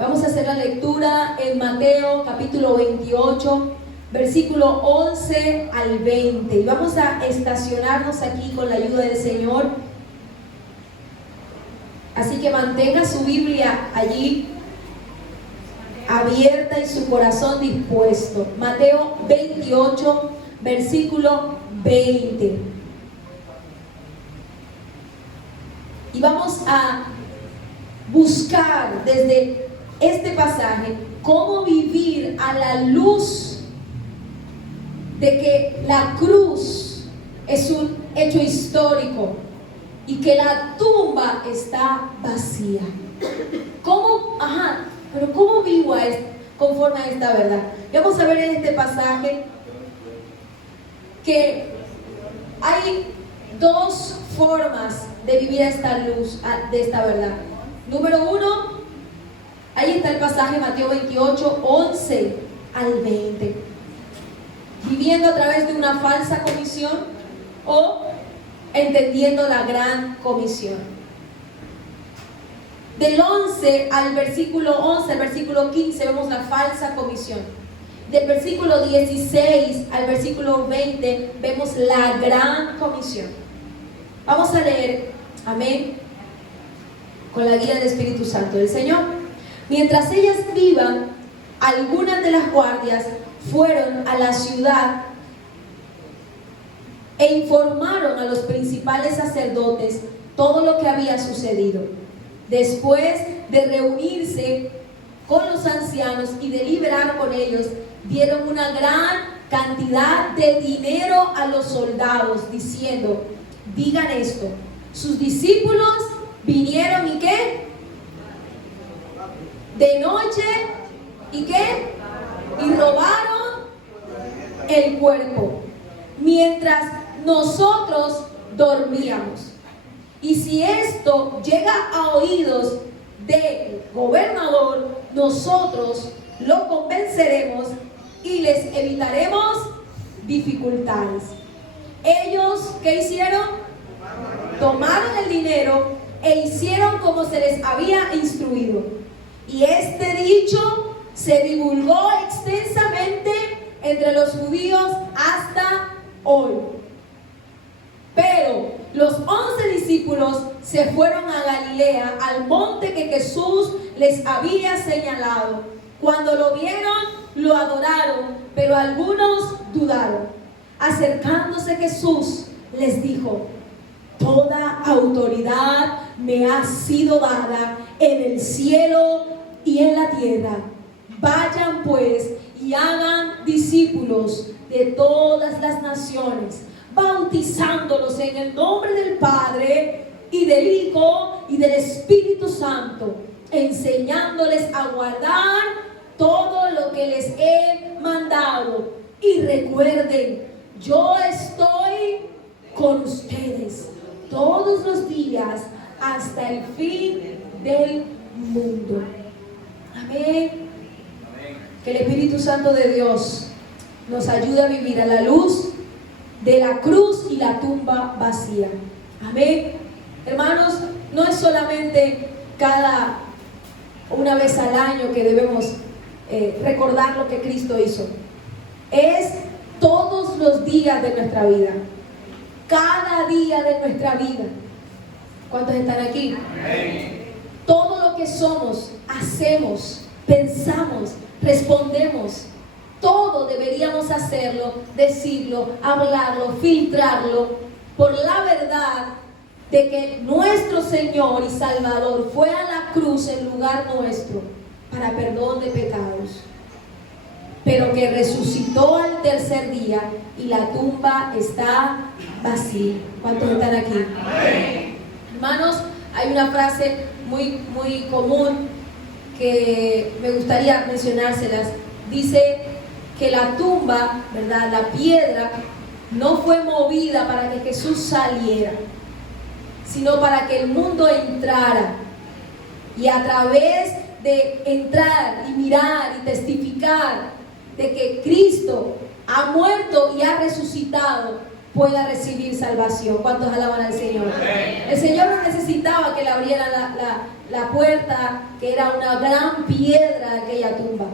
Vamos a hacer la lectura en Mateo capítulo 28, versículo 11 al 20. Y vamos a estacionarnos aquí con la ayuda del Señor. Así que mantenga su Biblia allí abierta y su corazón dispuesto. Mateo 28, versículo 20. Y vamos a buscar desde este pasaje cómo vivir a la luz de que la cruz es un hecho histórico y que la tumba está vacía. Pero ¿cómo vivo conforme a esta verdad? Vamos a ver en este pasaje que hay dos formas de vivir esta luz, de esta verdad. Número uno, ahí está el pasaje, Mateo 28, 11 al 20. Viviendo a través de una falsa comisión o entendiendo la gran comisión. Del 11 al versículo 11, al versículo 15 vemos la falsa comisión. Del versículo 16 al versículo 20 vemos la gran comisión. Vamos a leer, amén, con la guía del Espíritu Santo del Señor. Mientras ellas iban, algunas de las guardias fueron a la ciudad e informaron a los principales sacerdotes todo lo que había sucedido. Después de reunirse con los ancianos y deliberar con ellos, dieron una gran cantidad de dinero a los soldados, diciendo: digan esto, sus discípulos vinieron y ¿qué? De noche y ¿qué? Y robaron el cuerpo mientras nosotros dormíamos. Y si esto llega a oídos del gobernador, nosotros lo convenceremos y les evitaremos dificultades. Ellos, ¿qué hicieron? Tomaron el dinero e hicieron como se les había instruido. Y este dicho se divulgó extensamente entre los judíos hasta hoy. Pero los 11 discípulos se fueron a Galilea, al monte que Jesús les había señalado. Cuando lo vieron, lo adoraron, pero algunos dudaron. Acercándose Jesús, les dijo: toda autoridad me ha sido dada en el cielo y en la tierra. Vayan pues y hagan discípulos de todas las naciones, bautizándolos en el nombre del Padre y del Hijo y del Espíritu Santo, enseñándoles a guardar todo lo que les he mandado. Y recuerden, yo estoy con ustedes todos los días hasta el fin del mundo. Amén. Que el Espíritu Santo de Dios nos ayude a vivir a la luz de la cruz y la tumba vacía. Amén. Hermanos, no es solamente una vez al año que debemos recordar lo que Cristo hizo. Es todos los días de nuestra vida. Cada día de nuestra vida. ¿Cuántos están aquí? Amén. Todo lo que somos, hacemos, pensamos, respondemos, todo deberíamos hacerlo, decirlo, hablarlo, filtrarlo por la verdad de que nuestro Señor y Salvador fue a la cruz en lugar nuestro para perdón de pecados, pero que resucitó al tercer día y la tumba está vacía. ¿Cuántos están aquí? Amén. Hermanos, hay una frase muy común que me gustaría mencionárselas. Dice que la tumba, ¿verdad?, la piedra, no fue movida para que Jesús saliera, sino para que el mundo entrara. Y a través de entrar y mirar y testificar de que Cristo ha muerto y ha resucitado, pueda recibir salvación. ¿Cuántos alaban al Señor? El Señor no necesitaba que le abriera la puerta, que era una gran piedra de aquella tumba,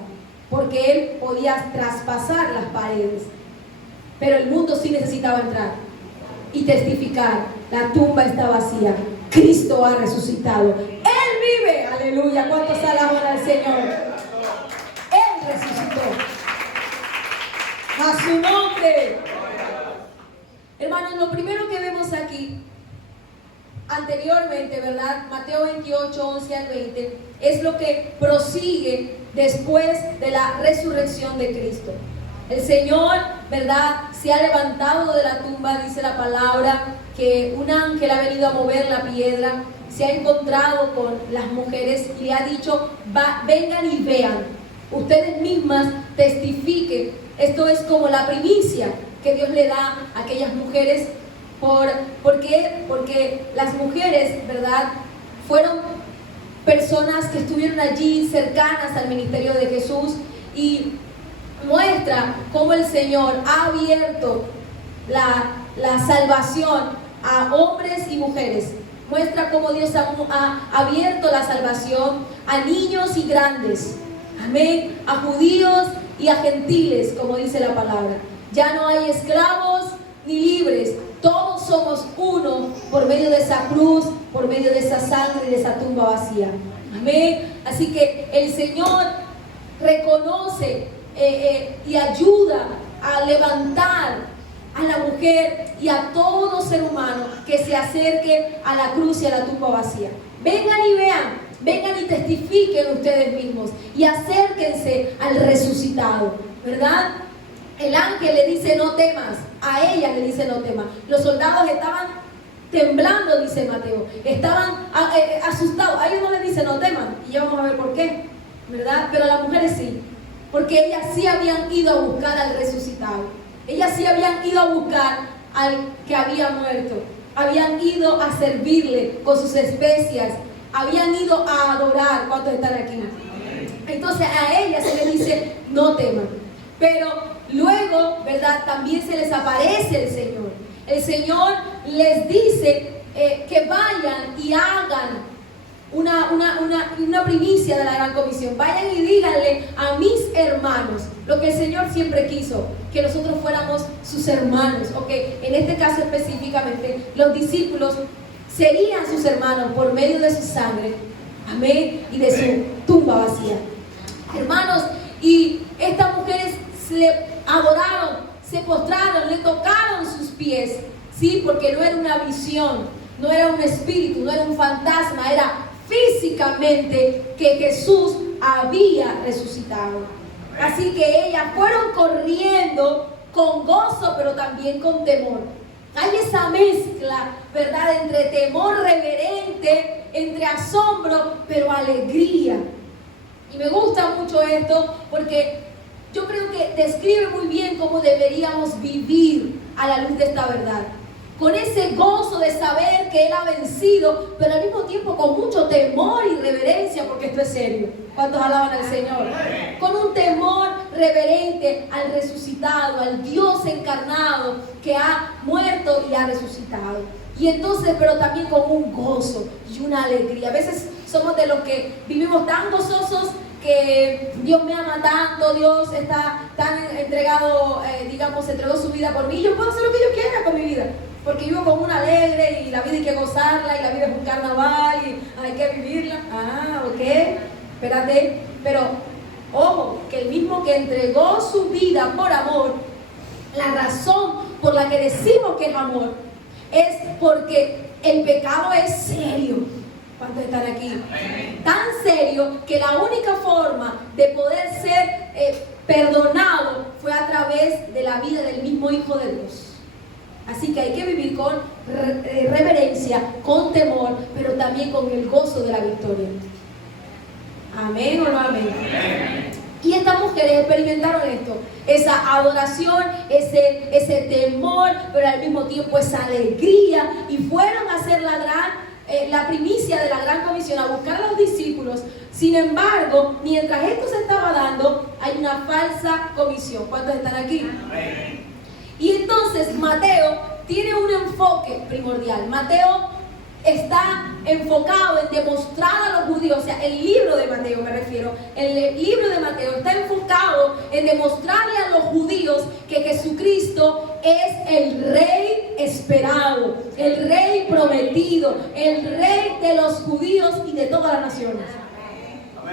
porque Él podía traspasar las paredes. Pero el mundo sí necesitaba entrar y testificar: la tumba está vacía, Cristo ha resucitado, Él vive. Aleluya. ¿Cuántos alaban al Señor? Él resucitó. A su nombre. Hermanos, lo primero que vemos aquí anteriormente, ¿verdad? Mateo 28, 11 al 20, es lo que prosigue después de la resurrección de Cristo. El Señor, ¿verdad?, se ha levantado de la tumba, dice la palabra, que un ángel ha venido a mover la piedra, se ha encontrado con las mujeres y le ha dicho: vengan y vean, ustedes mismas testifiquen. Esto es como la primicia que Dios le da a aquellas mujeres. ¿Por qué? Porque las mujeres, ¿verdad?, fueron personas que estuvieron allí cercanas al ministerio de Jesús, y muestra cómo el Señor ha abierto la salvación a hombres y mujeres. Muestra cómo Dios ha abierto la salvación a niños y grandes. Amén. A judíos y a gentiles, como dice la palabra. Ya no hay esclavos ni libres. Todos somos uno por medio de esa cruz, por medio de esa sangre y de esa tumba vacía. Amén. Así que el Señor reconoce y ayuda a levantar a la mujer y a todo ser humano que se acerque a la cruz y a la tumba vacía. Vengan y vean, vengan y testifiquen ustedes mismos y acérquense al resucitado, ¿verdad? El ángel le dice: no temas. A ella le dice: no temas. Los soldados estaban temblando, dice Mateo, estaban asustados. A ellos no les dice: no teman, y ya vamos a ver por qué, ¿verdad? Pero a las mujeres sí, porque ellas sí habían ido a buscar al resucitado. Ellas sí habían ido a buscar al que había muerto. Habían ido a servirle con sus especias. Habían ido a adorar. ¿Cuántos están aquí? Entonces a ellas se les dice: no teman. Pero luego, ¿verdad?, también se les aparece el Señor. El Señor les dice que vayan y hagan una primicia de la gran comisión. Vayan y díganle a mis hermanos lo que el Señor siempre quiso, que nosotros fuéramos sus hermanos, o que en este caso específicamente los discípulos serían sus hermanos por medio de su sangre, amén, y de su tumba vacía. Hermanos, y estas mujeres le adoraron, se postraron, le tocaron sus pies, sí, porque no era una visión, no era un espíritu, no era un fantasma, era físicamente que Jesús había resucitado. Así que ellas fueron corriendo con gozo, pero también con temor. Hay esa mezcla, ¿verdad?, entre temor reverente, entre asombro, pero alegría. Y me gusta mucho esto porque yo creo que describe muy bien cómo deberíamos vivir a la luz de esta verdad. Con ese gozo de saber que Él ha vencido, pero al mismo tiempo con mucho temor y reverencia, porque esto es serio. ¿Cuántos alaban al Señor? Con un temor reverente al resucitado, al Dios encarnado que ha muerto y ha resucitado. Y entonces, pero también con un gozo y una alegría. A veces somos de los que vivimos tan gozosos que Dios me ama tanto, Dios está tan entregado, entregó su vida por mí. Yo puedo hacer lo que yo quiera con mi vida, porque vivo como una alegre y la vida hay que gozarla y la vida es un carnaval y hay que vivirla. Ok, espérate, pero ojo, que el mismo que entregó su vida por amor, la razón por la que decimos que es amor es porque el pecado es serio. ¿Cuántos están aquí? Tan serio que la única forma de poder ser perdonado fue a través de la vida del mismo Hijo de Dios. Así que hay que vivir con reverencia, con temor, pero también con el gozo de la victoria. Amén o no amén. Y estas mujeres experimentaron esto, esa adoración, ese temor, pero al mismo tiempo esa alegría, y fueron a hacer la primicia de la gran comisión, a buscar a los discípulos. Sin embargo, mientras esto se estaba dando, hay una falsa comisión. ¿Cuántos están aquí? Y entonces Mateo tiene un enfoque primordial. Mateo está enfocado en demostrar a los judíos, o sea, el libro de Mateo me refiero, el libro de Mateo está enfocado en demostrarle a los judíos que Jesucristo es el Rey esperado, el Rey prometido, el Rey de los judíos y de todas las naciones.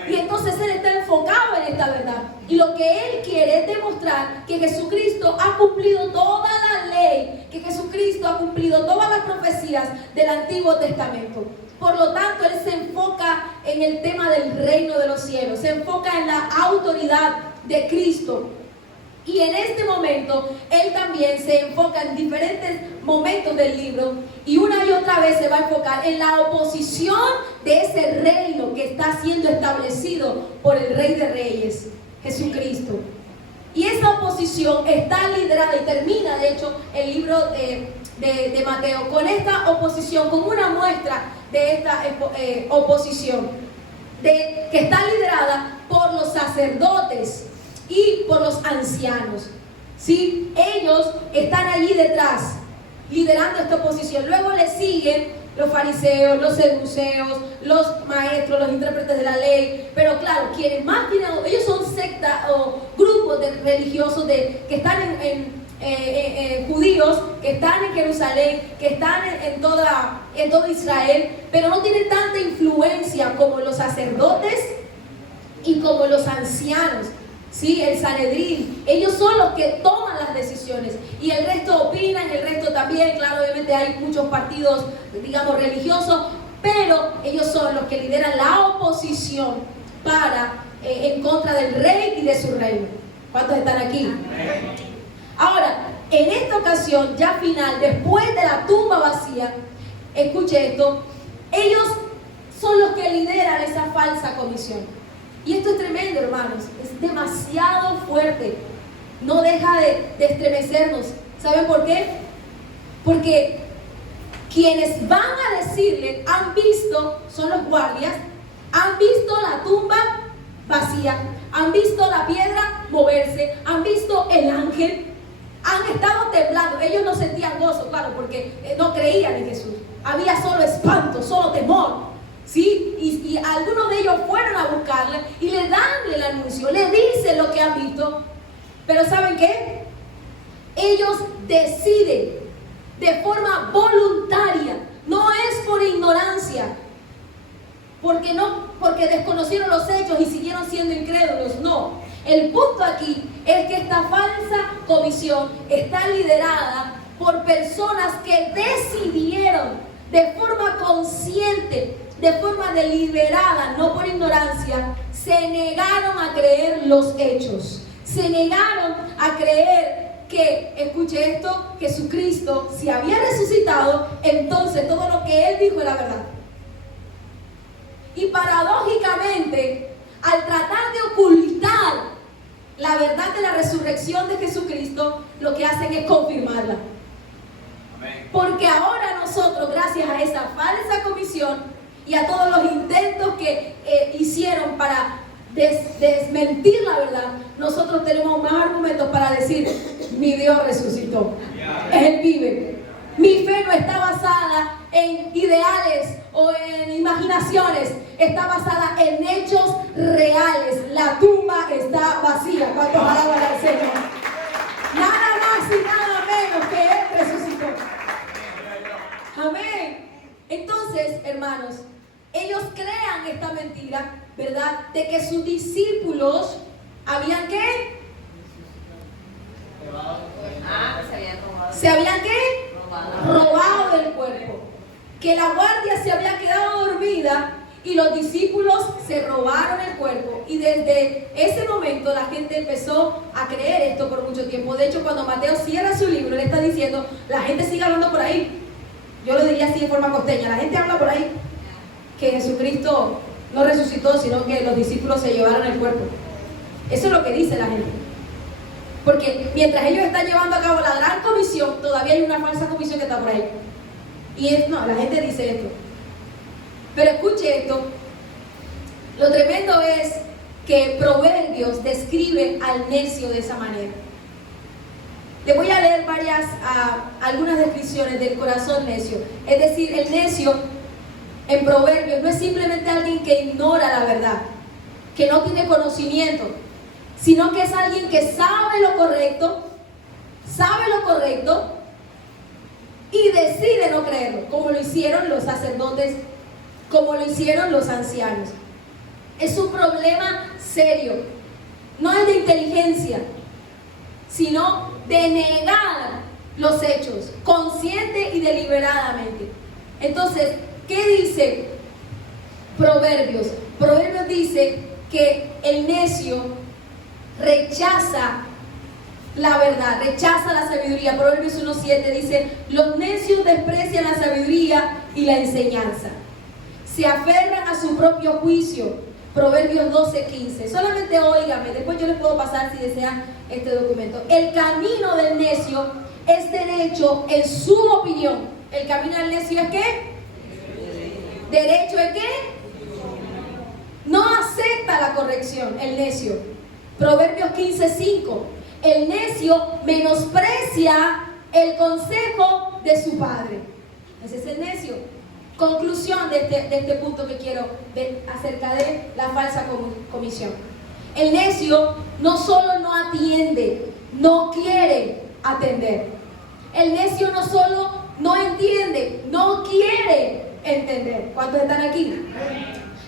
Y entonces Él está enfocado en esta verdad. Y lo que Él quiere es demostrar que Jesucristo ha cumplido toda la ley, que Jesucristo ha cumplido todas las profecías del Antiguo Testamento. Por lo tanto, Él se enfoca en el tema del reino de los cielos, se enfoca en la autoridad de Cristo. Y en este momento, Él también se enfoca en diferentes momentos del libro y una y otra vez se va a enfocar en la oposición de ese reino que está siendo establecido por el Rey de Reyes, Jesucristo. Y esa oposición está liderada y termina, de hecho, el libro de Mateo con esta oposición, con una muestra de esta oposición, que está liderada por los sacerdotes y por los ancianos, ¿sí? Ellos están allí detrás, liderando esta oposición. Luego le siguen los fariseos, los seduceos, los maestros, los intérpretes de la ley. Pero claro, quienes más tienen, ellos son sectas o grupos de religiosos que están judíos, que están en Jerusalén, que están en todo Israel, pero no tienen tanta influencia como los sacerdotes y como los ancianos. Sí, el Sanedrín, ellos son los que toman las decisiones y el resto opinan, el resto también, claro, obviamente hay muchos partidos, digamos, religiosos, pero ellos son los que lideran la oposición en contra del rey y de su reino. ¿Cuántos están aquí? Ahora, en esta ocasión, ya final, después de la tumba vacía, escuche esto, ellos son los que lideran esa falsa comisión. Y esto es tremendo, hermanos, es demasiado fuerte, no deja de estremecernos. ¿Saben por qué? Porque quienes van a decirle, han visto, son los guardias, han visto la tumba vacía, han visto la piedra moverse, han visto el ángel, han estado temblando. Ellos no sentían gozo, claro, porque no creían en Jesús, había solo espanto, solo temor. ¿Sí? Y algunos de ellos fueron a buscarle y le dan el anuncio, le dicen lo que han visto. Pero ¿saben qué? Ellos deciden de forma voluntaria, no es por ignorancia, porque desconocieron los hechos y siguieron siendo incrédulos. No, el punto aquí es que esta falsa comisión está liderada por personas que decidieron de forma consciente, de forma deliberada, no por ignorancia, se negaron a creer los hechos. Se negaron a creer que, escuche esto, Jesucristo, si había resucitado, entonces todo lo que Él dijo era verdad. Y paradójicamente, al tratar de ocultar la verdad de la resurrección de Jesucristo, lo que hacen es confirmarla. Porque ahora nosotros, gracias a esa falsa comisión, y a todos los intentos que hicieron para desmentir la verdad, nosotros tenemos más argumentos para decir: mi Dios resucitó, Él vive. Mi fe no está basada en ideales o en imaginaciones, está basada en hechos reales. La tumba está vacía. ¿Cuántos alaban al Señor? Nada más y nada menos que Él resucitó. Amén. Entonces, hermanos, ellos crean esta mentira, ¿verdad? De que sus discípulos habían ¿qué? Se habían ¿qué? Robado del cuerpo. Que la guardia se había quedado dormida y los discípulos se robaron el cuerpo. Y desde ese momento la gente empezó a creer esto por mucho tiempo. De hecho, cuando Mateo cierra su libro, le está diciendo, la gente sigue hablando por ahí. Yo lo diría así de forma costeña, la gente habla por ahí que Jesucristo no resucitó, sino que los discípulos se llevaron el cuerpo. Eso es lo que dice la gente. Porque mientras ellos están llevando a cabo la gran comisión, todavía hay una falsa comisión que está por ahí. Y la gente dice esto. Pero escuche esto. Lo tremendo es que Proverbios describe al necio de esa manera. Les voy a leer algunas descripciones del corazón necio. Es decir, el necio en Proverbios no es simplemente alguien que ignora la verdad, que no tiene conocimiento, sino que es alguien que sabe lo correcto y decide no creerlo, como lo hicieron los sacerdotes, como lo hicieron los ancianos. Es un problema serio, no es de inteligencia, sino de negar los hechos, consciente y deliberadamente. Entonces, ¿qué dice Proverbios? Proverbios dice que el necio rechaza la verdad, rechaza la sabiduría. Proverbios 1:7 dice: los necios desprecian la sabiduría y la enseñanza, se aferran a su propio juicio. Proverbios 12:15. Solamente óigame, después yo les puedo pasar si desean este documento. El camino del necio es derecho en su opinión. El camino del necio es ¿qué? ¿Derecho es qué? No acepta la corrección, el necio. Proverbios 15:5. El necio menosprecia el consejo de su padre. Ese es el necio. Conclusión de este punto que quiero ver acerca de la falsa comisión. El necio no solo no atiende, no quiere atender. El necio no solo no entiende, no quiere entender. ¿Cuántos están aquí?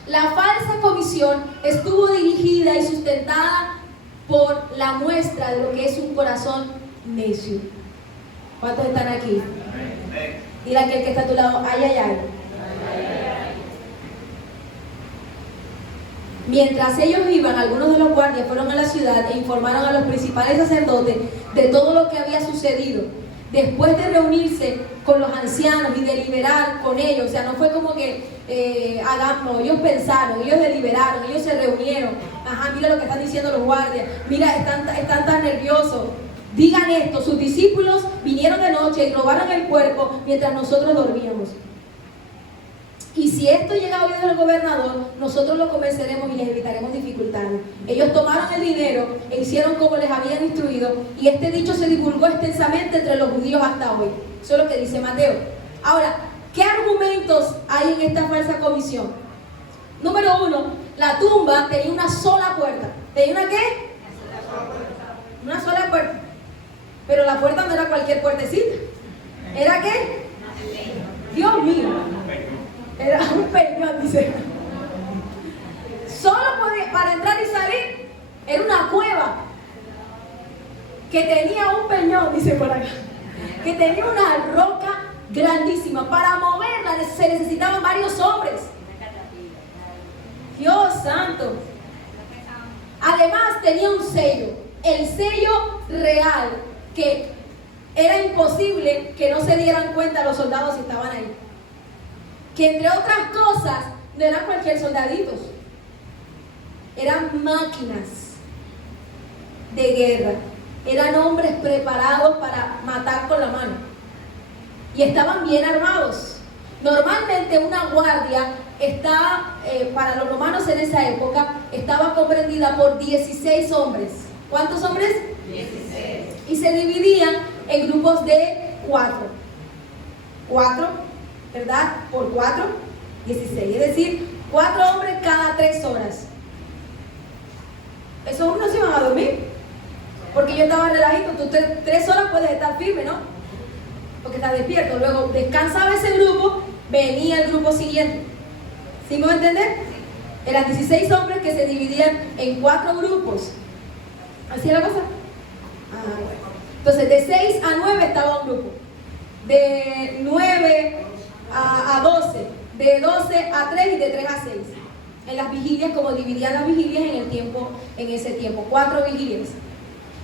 La falsa comisión estuvo dirigida y sustentada por la muestra de lo que es un corazón necio. ¿Cuántos están aquí? Dile a aquel que está a tu lado: ay, ay, ay. Mientras ellos iban, algunos de los guardias fueron a la ciudad e informaron a los principales sacerdotes de todo lo que había sucedido. Después de reunirse con los ancianos y deliberar con ellos, o sea, no fue como que hagamos, ellos pensaron, ellos deliberaron, ellos se reunieron. Ajá, mira lo que están diciendo los guardias, mira, están tan nerviosos. Digan esto: sus discípulos vinieron de noche y robaron el cuerpo mientras nosotros dormíamos. Y si esto llega a oídos del gobernador, nosotros lo convenceremos y les evitaremos dificultades. Ellos tomaron el dinero e hicieron como les habían instruido, y este dicho se divulgó extensamente entre los judíos hasta hoy. Eso es lo que dice Mateo. Ahora, ¿qué argumentos hay en esta falsa comisión? Número 1, la tumba tenía una sola puerta. ¿Tenía una qué? Una sola puerta. Pero la puerta no era cualquier puertecita. ¿Era qué? Dios mío. Era un peñón, dice. Solo para entrar y salir era una cueva que tenía un peñón, dice por acá, que tenía una roca grandísima. Para moverla se necesitaban varios hombres. Dios santo. Además tenía un sello, el sello real, que era imposible que no se dieran cuenta los soldados si estaban ahí. Que entre otras cosas no eran cualquier soldaditos, eran máquinas de guerra, eran hombres preparados para matar con la mano y estaban bien armados. Normalmente una guardia para los romanos en esa época estaba comprendida por 16 hombres. ¿Cuántos hombres? 16. Y se dividían en grupos de 4, ¿verdad? Por 4, 16. Es decir, 4 hombres cada 3 horas. Esos hombres no se iban a dormir, porque yo estaba relajito. Tú 3 horas puedes estar firme, ¿no? Porque estás despierto. Luego descansaba ese grupo, venía el grupo siguiente. ¿Sí me va a entender? Eran 16 hombres que se dividían en 4 grupos. ¿Así es la cosa? Ah, bueno. Entonces, de 6 a 9 estaba un grupo. De 9 a 12, de 12 a 3 y de 3 a 6. En las vigilias, como dividían las vigilias en ese tiempo, 4 vigilias.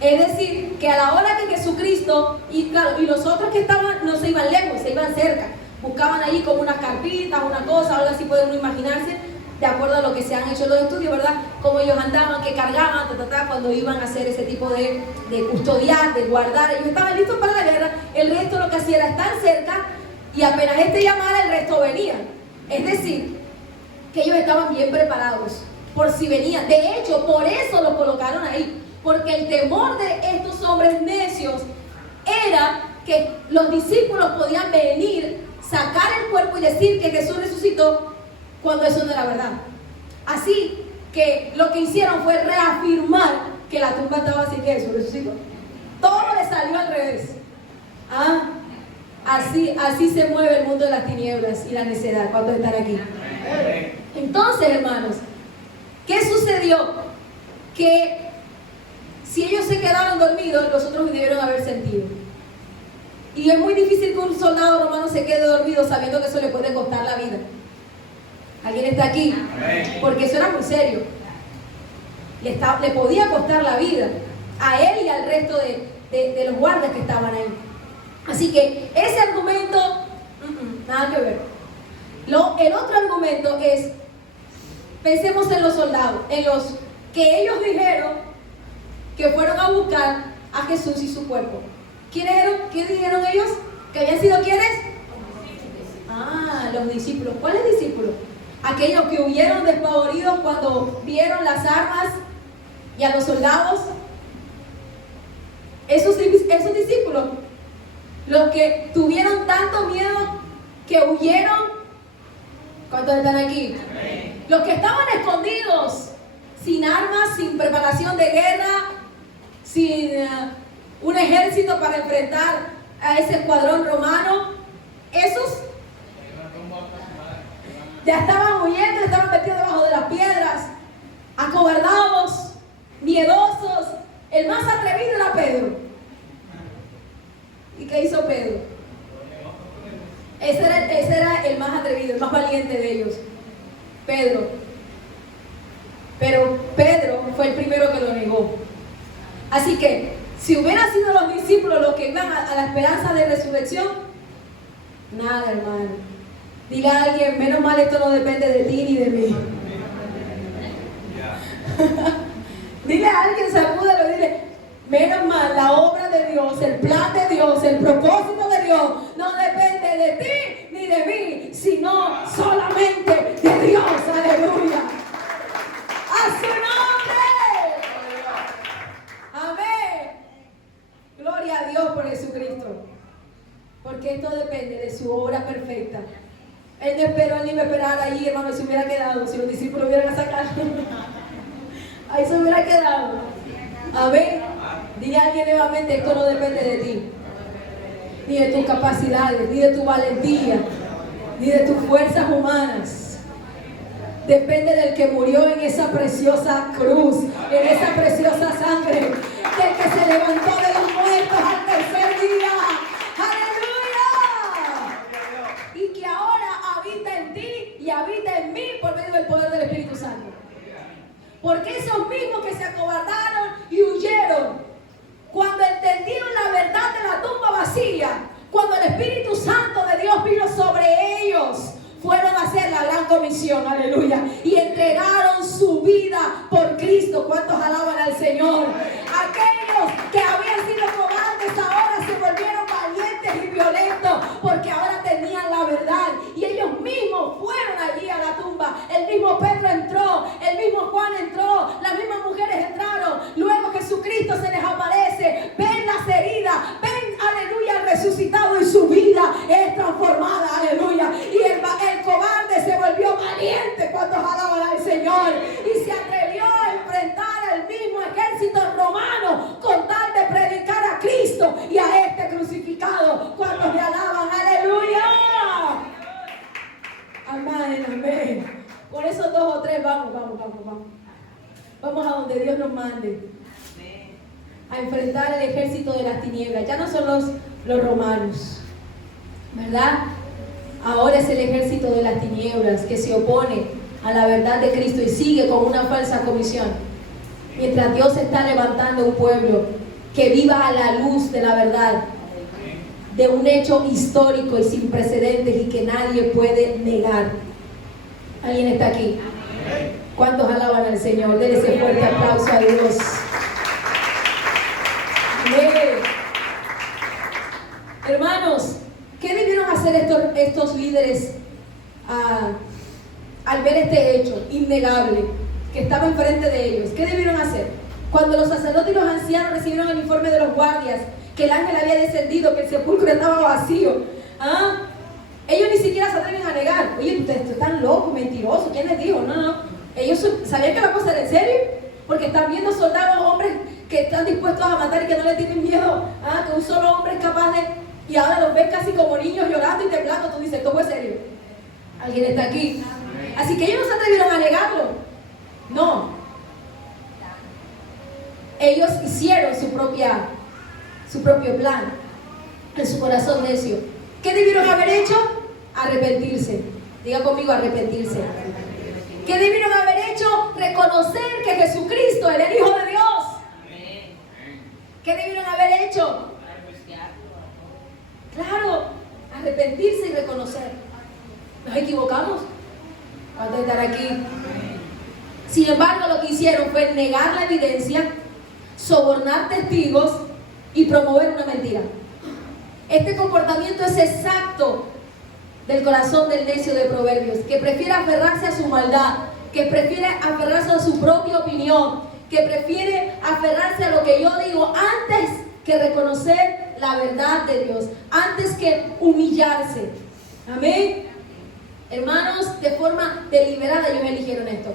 Es decir, que a la hora que Jesucristo, y los otros que estaban, no se iban lejos, se iban cerca, buscaban allí como unas carpitas, una cosa, algo así puede uno imaginarse, de acuerdo a lo que se han hecho los estudios, ¿verdad? Como ellos andaban, que cargaban, cuando iban a hacer ese tipo de custodiar, de guardar. Ellos estaban listos para la guerra. El resto lo que hacía era estar cerca, y apenas este llamara, el resto venía. Es decir, que ellos estaban bien preparados por si venían. De hecho, por eso los colocaron ahí, porque el temor de estos hombres necios era que los discípulos podían venir, sacar el cuerpo y decir que Jesús resucitó, cuando eso no era verdad. Así que lo que hicieron fue reafirmar que la tumba estaba así, que Jesús resucitó. Todo le salió al revés. Así se mueve el mundo de las tinieblas y la necedad. ¿Cuántos están aquí? Entonces, hermanos, ¿qué sucedió? Que si ellos se quedaron dormidos, los otros debieron haber sentido. Y es muy difícil que un soldado romano se quede dormido sabiendo que eso le puede costar la vida. ¿Alguien está aquí? Porque eso era muy serio. Le podía costar la vida a él y al resto de los guardias que estaban ahí. Así que ese argumento, nada que ver. El otro argumento es, pensemos en los soldados, en los que ellos dijeron que fueron a buscar a Jesús y su cuerpo. ¿Quiénes eran? ¿Qué dijeron ellos? ¿Que habían sido quiénes? Los discípulos. ¿Cuáles discípulos? Aquellos que huyeron despavoridos cuando vieron las armas y a los soldados. Esos discípulos, los que tuvieron tanto miedo que huyeron. ¿Cuántos están aquí? Los que estaban escondidos, sin armas, sin preparación de guerra, sin un ejército para enfrentar a ese escuadrón romano. Esos ya estaban huyendo, estaban metidos debajo de las piedras, acobardados, miedosos. El más atrevido era Pedro. ¿Y qué hizo Pedro? Ese era el más atrevido, el más valiente de ellos, Pedro. Pero Pedro fue el primero que lo negó. Así que, si hubieran sido los discípulos los que iban a la esperanza de resurrección, nada, hermano. Diga a alguien, menos mal esto no depende de ti ni de mí. Dile a alguien, sacúdelo y dile, menos mal, la obra de Dios, el plan de Dios, el propósito de Dios, no depende de ti ni de mí, sino solamente de Dios. Aleluya. ¡A su nombre! Amén. Gloria a Dios por Jesucristo. Porque esto depende de su obra perfecta. Él no esperó, él ni me esperara ahí, hermano, se hubiera quedado. Si los discípulos hubieran sacado, ahí se hubiera quedado. Amén. Dile a alguien nuevamente, esto no depende de ti, ni de tus capacidades, ni de tu valentía, ni de tus fuerzas humanas. Depende del que murió en esa preciosa cruz, en esa preciosa sangre, del que se levantó de los muertos al tercer día. ¡Aleluya! Y que ahora habita en ti y habita en mí por medio del poder del Espíritu Santo. Porque esos mismos que se acobardaron y huyeron, cuando entendieron la verdad de la tumba vacía, cuando el Espíritu Santo de Dios vino sobre ellos, fueron a hacer la gran comisión, aleluya, y entregaron su vida por Cristo. ¿Cuántos alaban al Señor? Aquellos que habían sido cobardes ahora se volvieron valientes y violentos, porque ahora tenían la verdad, y ellos mismos fueron allí a la tumba. El mismo Pedro entró, el mismo Juan entró, las mismas mujeres entraron. Luego Jesucristo se les aparece, ven las heridas, ven, aleluya, el resucitado, y su vida es transformada, aleluya, y el cobarde se volvió valiente. Cuando alaban al Señor, y se atrevió a enfrentar al mismo ejército romano con tal de predicar a Cristo y a este crucificado. Cuando le alaban, aleluya, amén, amén. Por eso 2 o 3 vamos a donde Dios nos mande a enfrentar el ejército de las tinieblas. Ya no son los romanos, ¿verdad? Ahora es el ejército de las tinieblas que se opone a la verdad de Cristo y sigue con una falsa comisión. Mientras Dios está levantando un pueblo que viva a la luz de la verdad, de un hecho histórico y sin precedentes y que nadie puede negar. ¿Alguien está aquí? ¿Cuántos alaban al Señor? Denle ese fuerte aplauso a Dios. Amén. Hermanos, ¿qué debieron hacer estos líderes al ver este hecho innegable que estaba enfrente de ellos? ¿Qué debieron hacer? Cuando los sacerdotes y los ancianos recibieron el informe de los guardias que que el ángel había descendido, que el sepulcro estaba vacío. ¿Ah? Ellos ni siquiera se atreven a negar. Oye, ustedes están locos, mentirosos. ¿Quién les dijo? No, no. Ellos sabían que la cosa era en serio, porque están viendo soldados, hombres que están dispuestos a matar y que no le tienen miedo. ¿Ah? Que un solo hombre es capaz de... Y ahora los ves casi como niños llorando y temblando. Tú dices, esto fue serio. ¿Alguien está aquí? Así que ellos no se atrevieron a negarlo. No. Ellos hicieron su propio plan en su corazón necio. ¿Qué debieron haber hecho? Arrepentirse. Diga conmigo, arrepentirse. ¿Qué debieron haber hecho? Reconocer que Jesucristo era el Hijo de Dios. ¿Qué debieron haber hecho? Claro, arrepentirse y reconocer. ¿Nos equivocamos? ¿Cuántos están aquí? Sin embargo, lo que hicieron fue negar la evidencia, sobornar testigos y promover una mentira. Este comportamiento es exacto del corazón del necio de Proverbios, que prefiere aferrarse a su maldad, que prefiere aferrarse a su propia opinión, que prefiere aferrarse a lo que yo digo antes que reconocer la verdad de Dios, antes que humillarse. Amén. Hermanos, de forma deliberada ellos eligieron esto.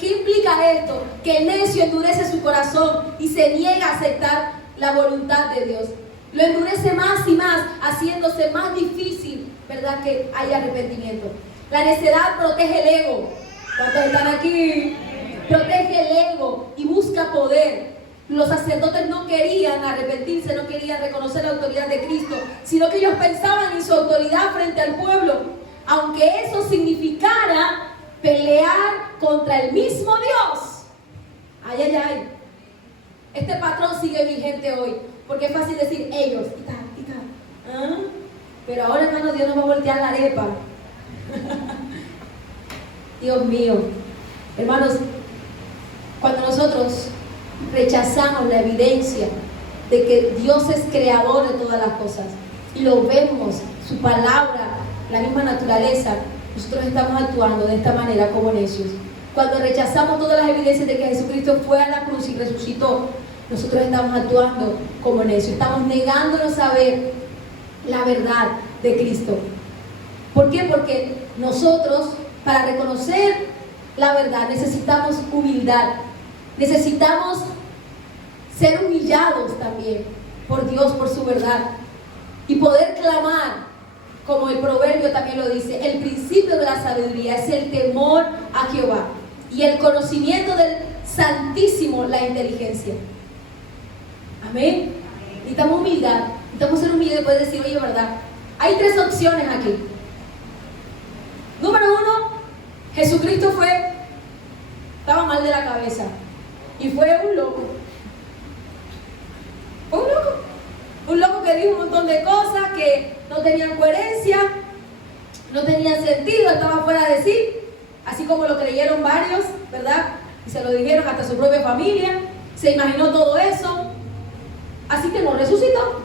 ¿Qué implica esto? Que el necio endurece su corazón y se niega a aceptar la voluntad de Dios. Lo endurece más y más, haciéndose más difícil, ¿verdad?, que haya arrepentimiento. La necedad protege el ego. ¿Cuántos están aquí? Protege el ego y busca poder. Los sacerdotes no querían arrepentirse, no querían reconocer la autoridad de Cristo, sino que ellos pensaban en su autoridad frente al pueblo, aunque eso significara pelear contra el mismo Dios. Ay, ay, ay. Este patrón sigue vigente hoy, porque es fácil decir ellos y tal, y tal. ¿Ah? Pero ahora, hermano, Dios nos va a voltear la arepa. Dios mío. Hermanos, cuando nosotros rechazamos la evidencia de que Dios es creador de todas las cosas y lo vemos, su palabra, la misma naturaleza, nosotros estamos actuando de esta manera como necios. Cuando rechazamos todas las evidencias de que Jesucristo fue a la cruz y resucitó, nosotros estamos actuando como necios, estamos negándonos a ver la verdad de Cristo. ¿Por qué? Porque nosotros, para reconocer la verdad, necesitamos humildad, necesitamos ser humillados también por Dios, por su verdad, y poder clamar, como el proverbio también lo dice, el principio de la sabiduría es el temor a Jehová, y el conocimiento del Santísimo, la inteligencia. Amén. Necesitamos humildad, necesitamos ser humildes y poder decir, oye, verdad, hay tres opciones aquí. Número uno, Jesucristo estaba mal de la cabeza y fue un loco. Fue un loco que dijo un montón de cosas que no tenían coherencia, no tenían sentido, estaba fuera de sí, así como lo creyeron varios, ¿verdad? Y se lo dijeron hasta su propia familia, se imaginó todo eso, así que no resucitó.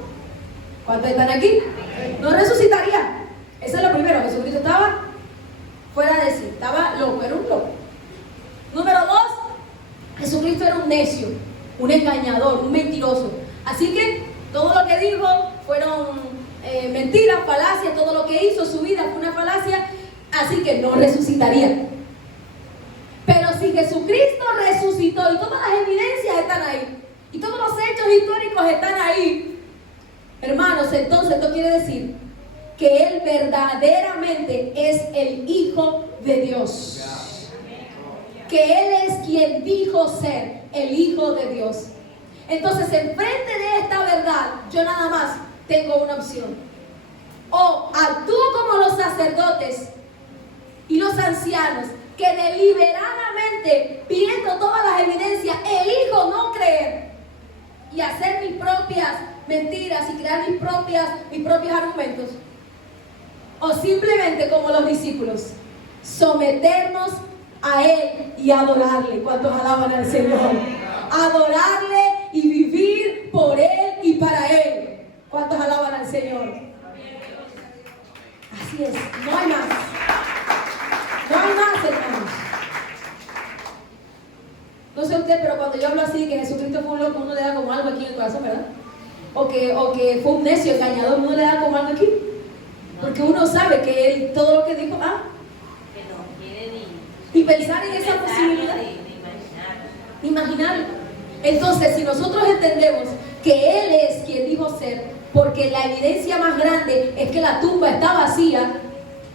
¿Cuántos están aquí? No resucitaría. Eso es lo primero. Jesucristo estaba fuera de sí, estaba loco, era un loco. Número dos, Jesucristo era un necio, un engañador, un mentiroso. Así que todo lo que dijo fueron mentiras, falacias, todo lo que hizo, su vida fue una falacia, así que no resucitaría. Pero si Jesucristo resucitó y todas las evidencias están ahí, y todos los hechos históricos están ahí, hermanos, entonces esto quiere decir que Él verdaderamente es el Hijo de Dios. Que Él es quien dijo ser el Hijo de Dios. Entonces, enfrente de esta verdad, yo nada más tengo una opción. O actúo como los sacerdotes y los ancianos, que deliberadamente, viendo todas las evidencias, elijo no creer y hacer mis propias mentiras y crear mis propios argumentos. O simplemente, como los discípulos, someternos a Él y adorarle. ¿Cuántos alaban al Señor? Adorarle y vivir por Él y para Él. ¿Cuántos alaban al Señor? Así es, no hay más. No hay más, hermanos. No sé usted, pero cuando yo hablo así, que Jesucristo fue un loco, uno le da como algo aquí en el corazón, ¿verdad? o que fue un necio engañador, ¿no le da como algo aquí? Porque uno sabe que él, todo lo que dijo, que no quiere y pensar en esa posibilidad, de imaginarlo. Entonces, si nosotros entendemos que Él es quien dijo ser, porque la evidencia más grande es que la tumba está vacía,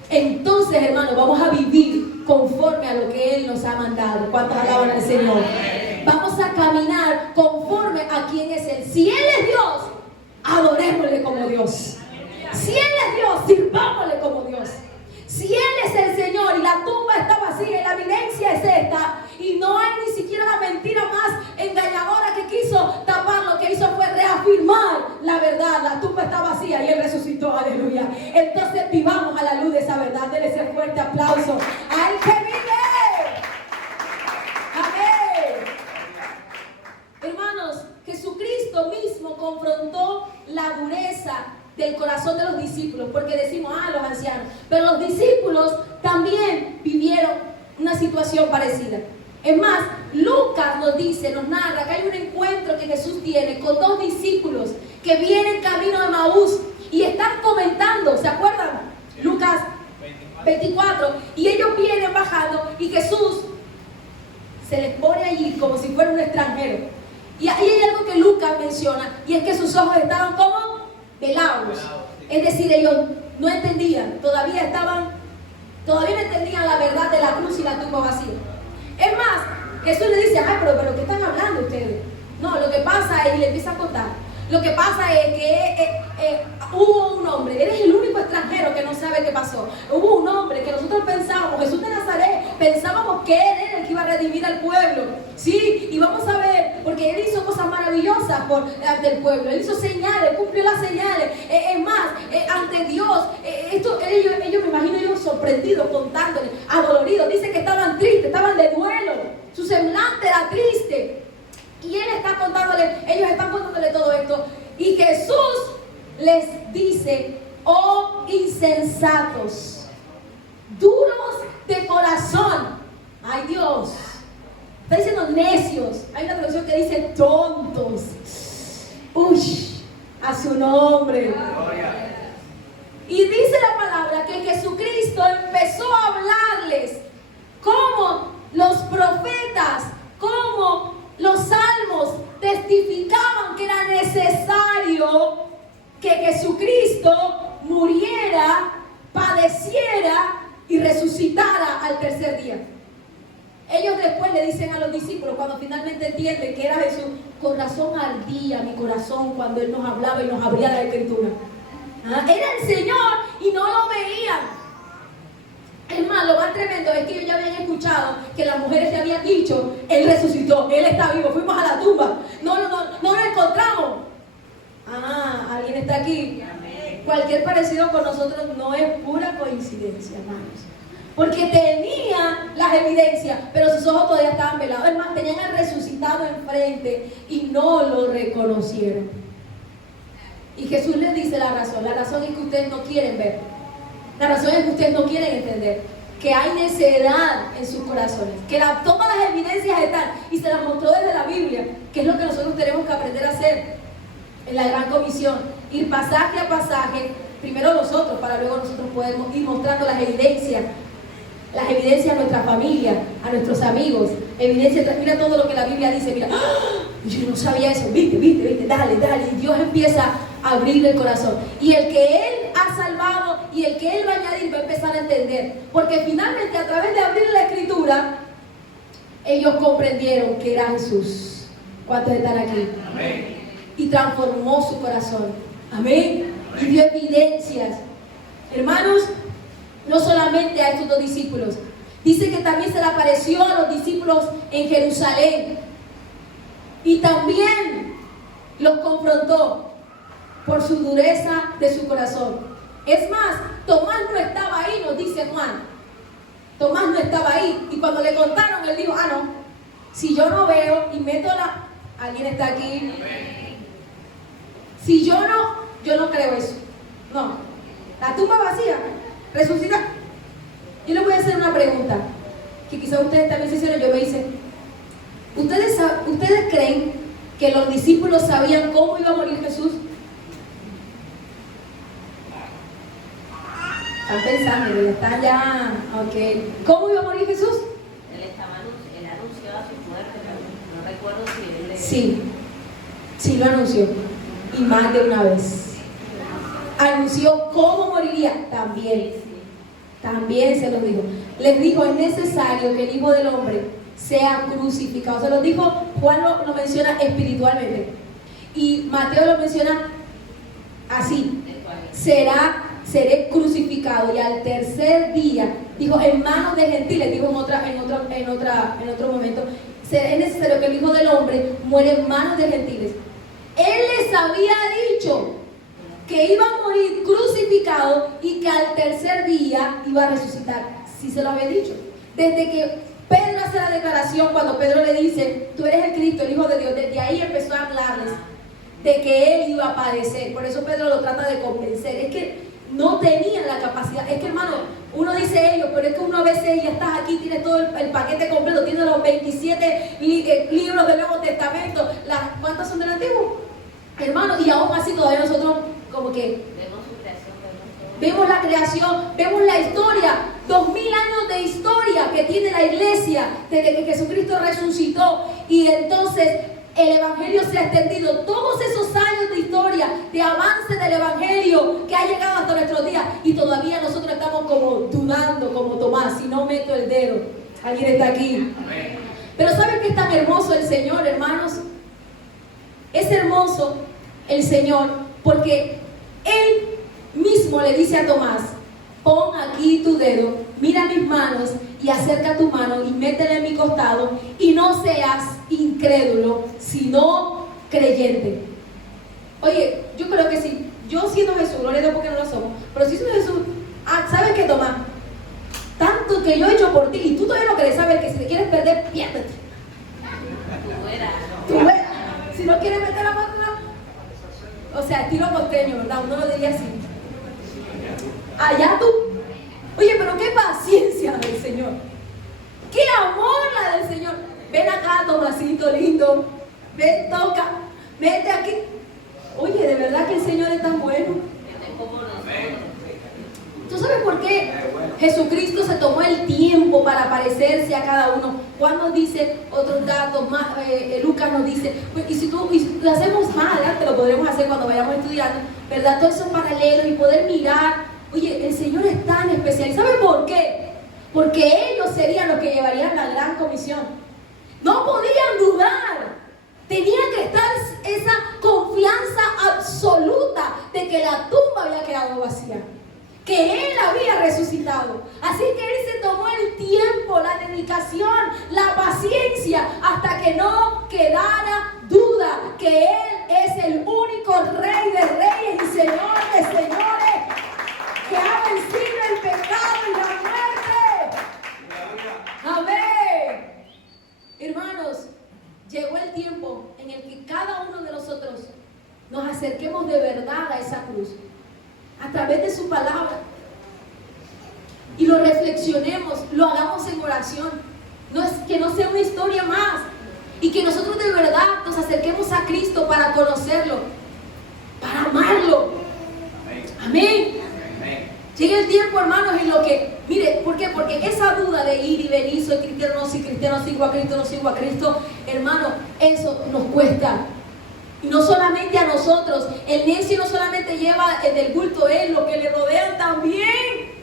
entonces, hermanos, vamos a vivir conforme a lo que Él nos ha mandado. ¿Cuántos alaban al Señor? Vamos a caminar conforme a quien es Él. Si Él es Dios, adorémosle como Dios. Si Él es Dios, sirvámosle como Dios. Si Él es el Señor y la tumba está vacía y la evidencia es esta, y no hay ni siquiera la mentira más engañadora que quiso tapar, lo que hizo fue reafirmar la verdad. La tumba está vacía y Él resucitó, aleluya. Entonces vivamos a la luz de esa verdad. Denle ese fuerte aplauso al que vive. Amén. Hermanos, Jesucristo mismo confrontó la dureza del corazón de los discípulos, porque decimos, los ancianos, pero los discípulos también vivieron una situación parecida. Es más, Lucas nos dice, nos narra que hay un encuentro que Jesús tiene con dos discípulos que vienen camino de Maús y están comentando, ¿se acuerdan? Lucas 24, y ellos vienen bajando y Jesús se les pone allí como si fuera un extranjero. Y ahí hay algo que Lucas menciona, y es que sus ojos estaban como velados. Es decir, ellos no entendían, todavía no entendían la verdad de la cruz y la tumba vacía. Es más, Jesús le dice, pero ¿qué están hablando ustedes? No, lo que pasa es, y le empieza a contar, lo que pasa es que hubo un hombre, eres el único extranjero que no sabe qué pasó. Hubo un hombre que nosotros pensábamos, Jesús de Nazaret, pensábamos que él era el que iba a redimir al pueblo. Sí, y vamos a ver, porque él hizo cosas maravillosas ante el pueblo, él hizo señales, cumplió las señales. Es más, ante Dios, ellos me imagino ellos sorprendidos, contándole, adoloridos. Dice que estaban tristes, estaban de duelo, su semblante era triste. Y ellos están contándole todo esto. Y Jesús les dice, oh insensatos, duros de corazón. Ay Dios, está diciendo necios. Hay una traducción que dice tontos. Uy, a su nombre. Y dice la palabra que Jesucristo empezó a hablarles como los profetas, como los salmos testificaban que era necesario que Jesucristo muriera, padeciera y resucitara al tercer día. Ellos después le dicen a los discípulos, cuando finalmente entienden que era Jesús, con razón ardía mi corazón cuando Él nos hablaba y nos abría la Escritura. Era el Señor y no lo veían. Es más, lo más tremendo es que ellos ya habían escuchado que las mujeres le habían dicho, Él resucitó, Él está vivo, fuimos a la tumba, no lo encontramos. ¿Alguien está aquí? Cualquier parecido con nosotros no es pura coincidencia, hermanos. Porque tenían las evidencias, pero sus ojos todavía estaban velados. Es más, tenían al resucitado enfrente y no lo reconocieron. Y Jesús les dice la razón es que ustedes no quieren ver. La razón es que ustedes no quieren entender que hay necedad en sus corazones, que todas las evidencias están y se las mostró desde la Biblia, que es lo que nosotros tenemos que aprender a hacer en la gran comisión, ir pasaje a pasaje, primero nosotros, para luego nosotros podemos ir mostrando las evidencias a nuestra familia, a nuestros amigos, mira todo lo que la Biblia dice, mira, yo no sabía eso, viste, dale, y Dios empieza a abrir el corazón, y el que Él ha salvado y el que Él va a añadir va a empezar a entender, porque finalmente a través de abrir la Escritura, ellos comprendieron que era Jesús. ¿Cuántos están aquí? Amén. Y transformó su corazón, amén, y dio evidencias. Hermanos, no solamente a estos dos discípulos, dice que también se le apareció a los discípulos en Jerusalén y también los confrontó por su dureza de su corazón. Es más, Tomás no estaba ahí, nos dice Juan. Tomás no estaba ahí, y cuando le contaron, él dijo, no, si yo no veo y meto ¿alguien está aquí? Si yo no creo eso. No, la tumba vacía, resucita. Yo les voy a hacer una pregunta que quizás ustedes también se hicieron. Yo me hice, ¿ustedes creen que los discípulos sabían cómo iba a morir Jesús? Están pensando, ya están ya, ok. ¿Cómo iba a morir Jesús? Él anunció a su muerte, no recuerdo si él le... Sí, lo anunció. Y más de una vez. Anunció cómo moriría también se los dijo. Les dijo, es necesario que el Hijo del Hombre sea crucificado. Se los dijo, Juan lo menciona espiritualmente. Y Mateo lo menciona así. Seré crucificado y al tercer día, dijo, en manos de gentiles, dijo en otro momento, es necesario que el Hijo del Hombre muera en manos de gentiles. Él les había dicho que iba a morir crucificado y que al tercer día iba a resucitar. Sí se lo había dicho. Desde que Pedro hace la declaración, cuando Pedro le dice, tú eres el Cristo, el Hijo de Dios, desde ahí empezó a hablarles de que él iba a padecer. Por eso Pedro lo trata de convencer. Es que no tenían la capacidad. Es que, hermano, uno dice ellos, pero es que uno a veces ya estás aquí, tienes todo el paquete completo, tienes los 27 libros del Nuevo Testamento. ¿Cuántos son del Antiguo? Hermano, y aún así todavía nosotros como que Vemos su creación, vemos la creación, vemos la historia, 2000 años de historia que tiene la iglesia desde que Jesucristo resucitó, y entonces el evangelio se ha extendido, todos esos años de historia, de avance del evangelio que ha llegado hasta nuestros días, y todavía nosotros estamos como dudando, como Tomás, si no meto el dedo. ¿Alguien está aquí? Pero ¿saben qué es tan hermoso el Señor, hermanos? Es hermoso el Señor porque Él mismo le dice a Tomás, pon aquí tu dedo, mira mis manos y acerca tu mano y métela en mi costado, y no seas incrédulo, sino creyente. Oye, yo creo que si yo siendo Jesús, gloria a Dios porque no lo somos, pero si soy Jesús, ¿sabes qué, Tomás? Tanto que yo he hecho por ti y tú todavía no quieres saber que si te quieres perder, piérdete. Tú verás. Si no quieres meter la mano, o sea, estilo costeño, ¿verdad? Uno lo diría así. Allá tú. Oye, pero qué paciencia del Señor. Qué amor la del Señor. Ven acá, Tomasito lindo. Ven, toca. Vete aquí. Oye, de verdad que el Señor es tan bueno. ¿Tú sabes por qué Jesucristo se tomó el tiempo para parecerse a cada uno? Juan nos dice otros datos, Lucas nos dice, y si lo hacemos más adelante, lo podremos hacer cuando vayamos estudiando, ¿verdad? Todos esos paralelos y poder mirar. Oye, el Señor es tan especial. ¿Y saben por qué? Porque ellos serían los que llevarían la gran comisión. No podían dudar. Tenía que estar esa confianza absoluta de que la tumba había quedado vacía, que Él había resucitado. Así que Él se tomó el tiempo, la dedicación, la paciencia, hasta que no quedara duda que Él es el único Rey de reyes y Señor de señores, que ha vencido el pecado y la muerte. Amén. Hermanos, llegó el tiempo en el que cada uno de nosotros nos acerquemos de verdad a esa cruz, a través de su palabra, y lo reflexionemos, lo hagamos en oración. Que no sea una historia más, y que nosotros de verdad nos acerquemos a Cristo para conocerlo, para amarlo. Amén. Llega el tiempo, hermanos, en lo que, mire, ¿por qué? Porque esa duda de ir y venir, soy cristiano, no soy cristiano, sigo a Cristo, no sigo a Cristo, hermano, eso nos cuesta. Y no solamente a nosotros, el necio no solamente lleva del bulto él, lo que le rodean también.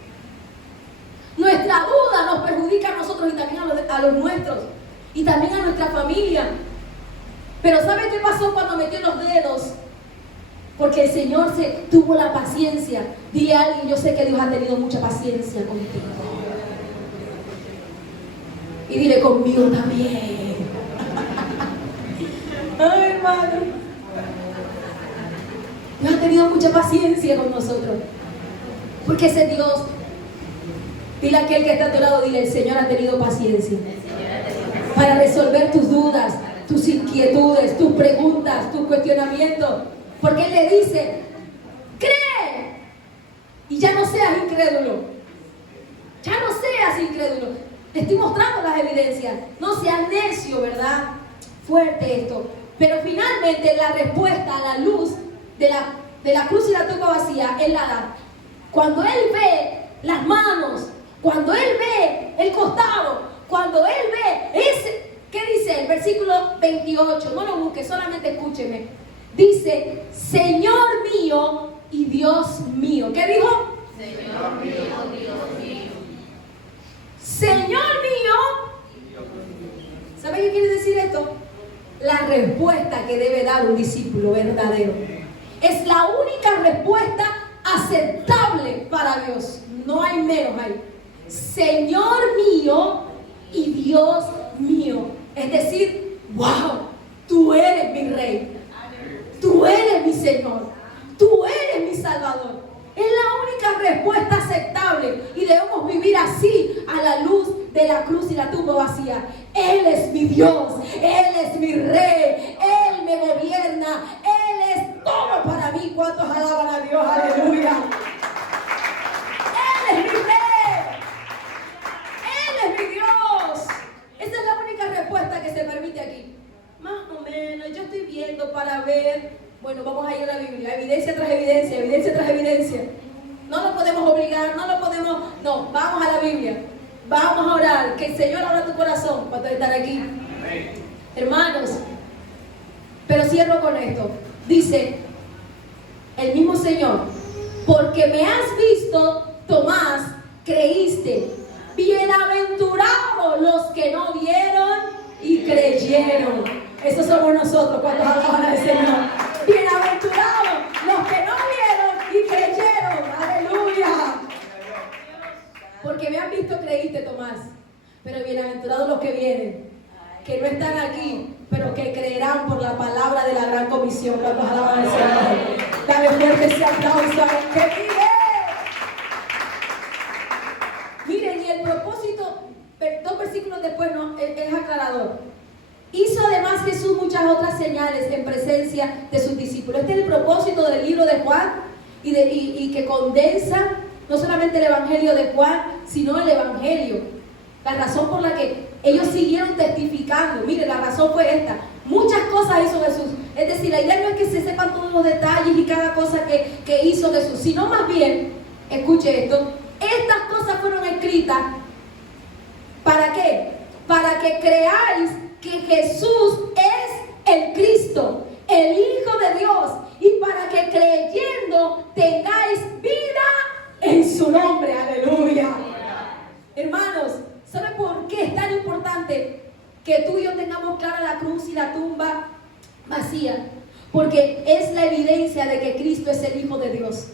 Nuestra duda nos perjudica a nosotros y también a los nuestros, y también a nuestra familia. Pero ¿sabe qué pasó cuando metió los dedos? Porque el Señor tuvo la paciencia. Dile a alguien, yo sé que Dios ha tenido mucha paciencia contigo. Y dile, conmigo también. Ay, hermano. Dios ha tenido mucha paciencia con nosotros. Porque ese Dios, dile a aquel que está a tu lado, dile, el Señor ha tenido paciencia para resolver tus dudas, tus inquietudes, tus preguntas, tus cuestionamientos. Porque Él le dice, cree y ya no seas incrédulo. Ya no seas incrédulo. Te estoy mostrando las evidencias. No seas necio, ¿verdad? Fuerte esto. Pero finalmente la respuesta a la luz de la cruz y la tumba vacía, Él la da. Cuando Él ve las manos, cuando Él ve el costado, cuando Él ve ese, ¿qué dice el versículo 28? No lo busque, solamente escúcheme. Dice, Señor mío y Dios mío. ¿Qué dijo? Señor mío, Dios mío. Señor mío. ¿Sabe qué quiere decir esto? La respuesta que debe dar un discípulo verdadero. Es la única respuesta aceptable para Dios. No hay menos ahí. Señor mío y Dios mío. Es decir, wow, tú eres mi rey. Tú eres mi Señor. Tú eres mi Salvador. Es la única respuesta aceptable y debemos vivir así a la luz de la cruz y la tumba vacía. Él es mi Dios, Él es mi Rey, Él me gobierna, Él es todo para mí. ¿Cuántos alaban a Dios? Aleluya. Él es mi Rey, Él es mi Dios. Esa es la única respuesta que se permite aquí. Más o menos, yo estoy viendo para ver. Bueno, vamos a ir a la Biblia, evidencia tras evidencia, evidencia tras evidencia. No lo podemos obligar, no, vamos a la Biblia. Vamos a orar, que el Señor abra tu corazón cuando están aquí. Amén. Hermanos, pero cierro con esto. Dice el mismo Señor, porque me has visto, Tomás, creíste. Bienaventurados los que no vieron y creyeron. Esos somos nosotros cuando alaban al Señor. Bienaventurados los que no vieron y creyeron. Aleluya. Porque me han visto, creíste, Tomás. Pero bienaventurados los que vienen, que no están aquí, pero que creerán por la palabra de la gran comisión. Cuando alaban al Señor. Dale fuerte ese aplauso a Él que vive. Miren, y el propósito, 2 versículos después es aclarador. Hizo además Jesús muchas otras señales en presencia de sus discípulos. Este es el propósito del libro de Juan y que condensa no solamente el evangelio de Juan, sino el evangelio. La razón por la que ellos siguieron testificando. Mire, la razón fue esta. Muchas cosas hizo Jesús. Es decir, la idea no es que se sepan todos los detalles y cada cosa que hizo Jesús, sino más bien, escuche esto, estas cosas fueron escritas. ¿Para qué? Para que creáis que Jesús es el Cristo, el Hijo de Dios, y para que creyendo tengáis vida en su nombre. Aleluya. Hermanos, ¿saben por qué es tan importante que tú y yo tengamos clara la cruz y la tumba vacía? Porque es la evidencia de que Cristo es el Hijo de Dios.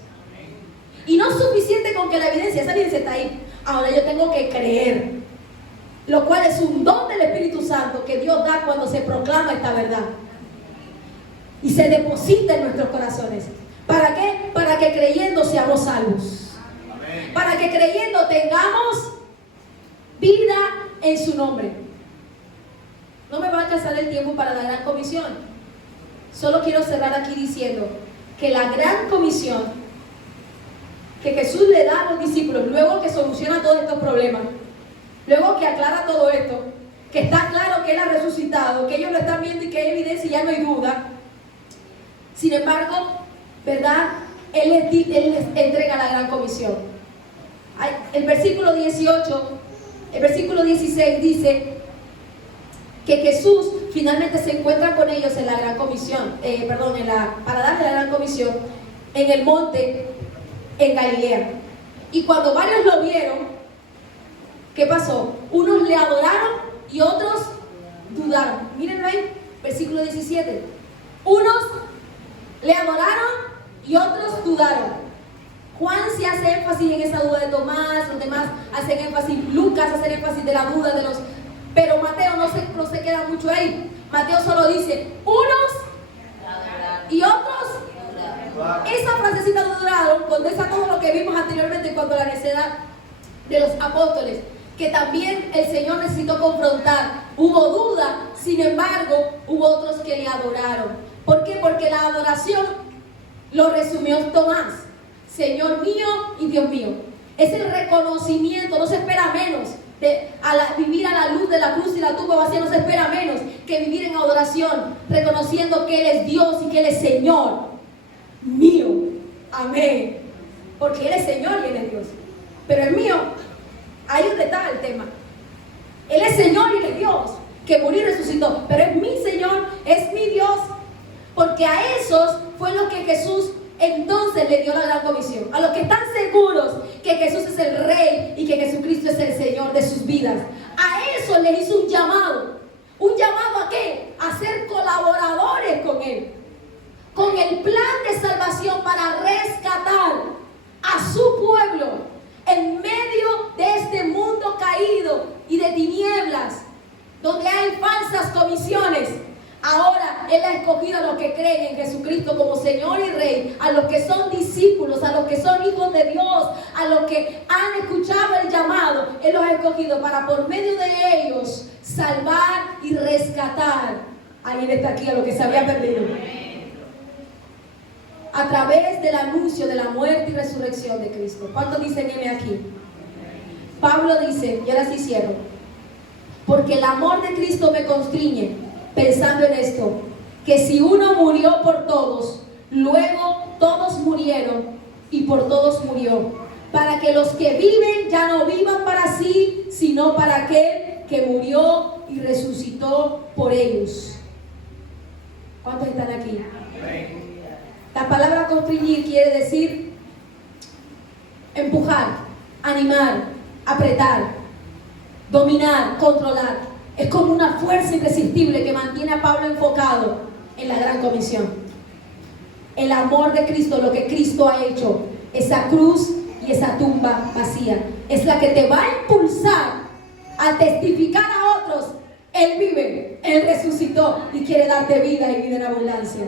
Y no es suficiente con que la evidencia, esa evidencia está ahí. Ahora yo tengo que creer, lo cual es un don del Espíritu Santo que Dios da cuando se proclama esta verdad y se deposita en nuestros corazones. ¿Para qué? Para que creyendo seamos salvos. Amén. Para que creyendo tengamos vida en su nombre. No me va a alcanzar el tiempo para la gran comisión. Solo quiero cerrar aquí diciendo que la gran comisión que Jesús le da a los discípulos luego que soluciona todos estos problemas, luego que aclara todo esto, que está claro que Él ha resucitado, que ellos lo están viendo y que hay evidencia y ya no hay duda. Sin embargo, ¿verdad? Él les entrega la gran comisión. El versículo 18, el versículo 16 dice que Jesús finalmente se encuentra con ellos en la gran comisión, para darle la gran comisión, en el monte, en Galilea. Y cuando varios lo vieron, ¿qué pasó? Unos le adoraron y otros dudaron. Mírenlo ahí, versículo 17. Unos le adoraron y otros dudaron. Juan sí hace énfasis en esa duda de Tomás, los demás hacen énfasis, Lucas hace énfasis de la duda de los... Pero Mateo no se queda mucho ahí. Mateo solo dice, unos y otros. Esa frasecita dudaron condensa todo lo que vimos anteriormente en cuanto a la necedad de los apóstoles, que también el Señor necesitó confrontar. Hubo duda, sin embargo, hubo otros que le adoraron. ¿Por qué? Porque la adoración lo resumió Tomás. Señor mío y Dios mío. Es el reconocimiento, no se espera menos vivir a la luz de la cruz y la tumba vacía no se espera menos que vivir en adoración, reconociendo que Él es Dios y que Él es Señor mío. Amén. Porque Él es Señor y Él es Dios. Pero el mío, ahí donde está el tema. Él es Señor y Él es Dios, que murió y resucitó. Pero es mi Señor, es mi Dios. Porque a esos fue lo que Jesús entonces le dio la gran comisión. A los que están seguros que Jesús es el Rey y que Jesucristo es el Señor de sus vidas. A eso les hizo un llamado. ¿Un llamado a qué? A ser colaboradores con Él. Con el plan de salvación para rescatar a su pueblo en medio de este mundo caído y de tinieblas, donde hay falsas comisiones. Ahora Él ha escogido a los que creen en Jesucristo como Señor y Rey, a los que son discípulos, a los que son hijos de Dios, a los que han escuchado el llamado. Él los ha escogido para por medio de ellos salvar y rescatar. Alguien está aquí a lo que se había perdido. A través del anuncio de la muerte y resurrección de Cristo. ¿Cuántos dicen M aquí? Pablo dice, y ahora sí cierro, porque el amor de Cristo me constriñe, pensando en esto, que si uno murió por todos, luego todos murieron y por todos murió, para que los que viven ya no vivan para sí, sino para aquel que murió y resucitó por ellos. ¿Cuántos están aquí? La palabra constriñir quiere decir empujar, animar, apretar, dominar, controlar. Es como una fuerza irresistible que mantiene a Pablo enfocado en la gran comisión. El amor de Cristo, lo que Cristo ha hecho, esa cruz y esa tumba vacía, es la que te va a impulsar a testificar a otros. Él vive, Él resucitó y quiere darte vida y vida en abundancia.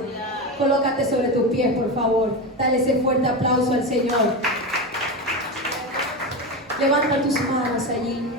Colócate sobre tus pies, por favor. Dale ese fuerte aplauso al Señor. Levanta tus manos allí.